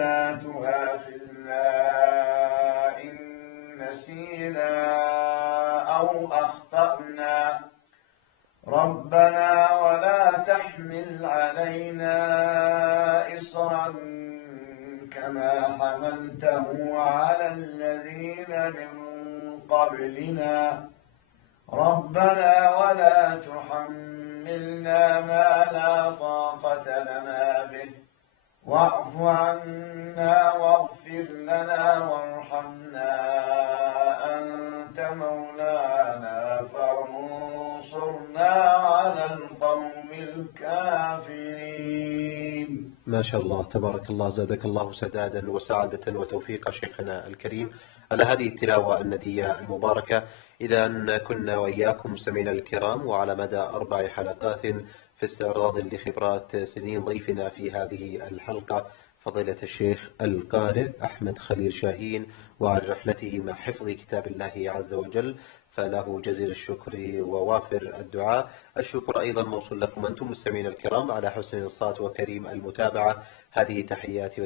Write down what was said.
لا تؤاخذنا إن نسينا أو أخطأنا ربنا ولا تحمل علينا إصرا كما حملته على الذين من قبلنا ربنا ولا تحملنا ما لا طاقة لنا به واعف عنا واغفر لنا وارحمنا أنت مولانا فانصرنا على القوم الكافرين. ما شاء الله تبارك الله، زادك الله سدادا وسعادة وتوفيق شيخنا الكريم على هذه التلاوة الندية المباركة. إذا كنا وإياكم مستمعينا الكرام وعلى مدى 4 حلقات في استعراض لخبرات سنين ضيفنا في هذه الحلقة فضيلة الشيخ القارئ أحمد خليل شاهين وعن رحلته مع حفظ كتاب الله عز وجل، فله جزيل الشكر ووافر الدعاء. الشكر أيضا موصول لكم أنتم مستمعين الكرام على حسن الإنصات وكريم المتابعة. هذه تحياتي